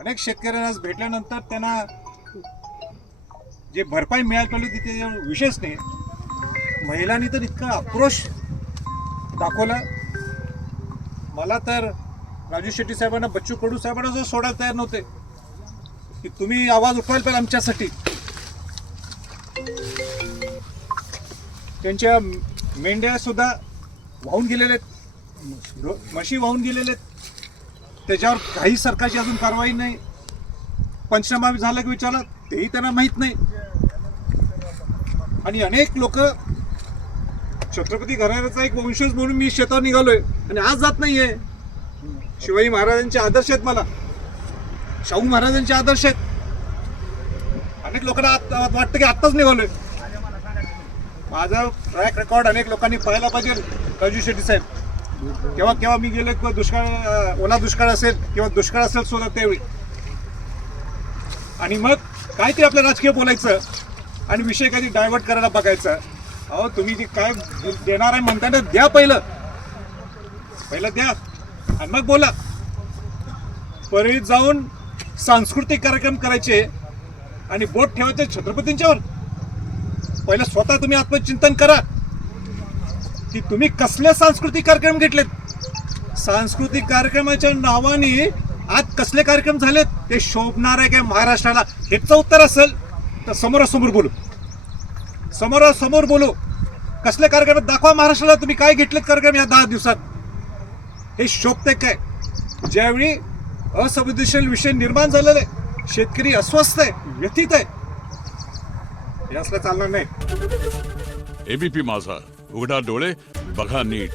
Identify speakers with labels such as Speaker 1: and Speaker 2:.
Speaker 1: अनेक शेतकऱ्यांना आज भेटल्यानंतर त्यांना जे भरपाई मिळायला पाहिजे होती ते विशेष नाही. महिलांनी तर इतका आक्रोश दाखवला. मला तर राजू शेट्टी साहेबांना बच्चू कडू साहेबांना जो सोडायला तयार नव्हते. की तुम्ही आवाज उठवायला पाहिजे आमच्यासाठी. त्यांच्या मेंढ्या सुद्धा वाहून गेलेल्या आहेत. म्हशी वाहून गेलेल्या आहेत. त्याच्यावर काही सरकारची अजून कारवाई नाही. पंचनामा झाला की विचारला तेही त्यांना माहीत नाही. आणि अनेक लोक छत्रपती घराण्याचा एक वंशज म्हणून मी शेतावर निघालोय आणि आज जात नाहीये. शिवाजी महाराजांचे आदर्श आहेत मला. शाहू महाराजांचे आदर्श आहेत. अनेक लोकांना वाटतं की आत्ताच निघालोय. माझा ट्रॅक रेकॉर्ड अनेक लोकांनी पाहायला पाहिजे राजू शेट्टी साहेब. केव्हा केव्हा मी गेलो किंवा दुष्काळ ओला दुष्काळ असेल किंवा दुष्काळ असेल सोडत त्यावेळी. आणि मग काहीतरी आपलं राजकीय बोलायचं आणि विषय कधी डायव्हर्ट करायला बघायचा. अहो तुम्ही ते काय देणार आहे म्हणताना द्या पहिलं. पहिलं द्या आणि मग बोला. परळीत जाऊन सांस्कृतिक कार्यक्रम करायचे आणि बोट ठेवायचे छत्रपतींच्यावर. पहिलं स्वतः तुम्ही आत्मचिंतन करा. की तुम्ही कसले सांस्कृतिक कार्यक्रम घेतलेत? सांस्कृतिक कार्यक्रमाच्या नावाने आज कसले कार्यक्रम झालेत? ते शोभणार आहे काय महाराष्ट्राला? हेच उत्तर असेल. तर समोरासमोर बोलू. समोरासमोर बोलू. कसले कार्यक्रम? दाखवा महाराष्ट्राला तुम्ही काय घेतलेत कार्यक्रम या दहा दिवसात? हे शोभते काय? ज्यावेळी असंवेदनशील विषय निर्माण झालेला आहे शेतकरी अस्वस्थ आहे व्यथित आहे हे असलं चालणार नाही.
Speaker 2: एबीपी माझा. उघडा डोळे बघा नीट.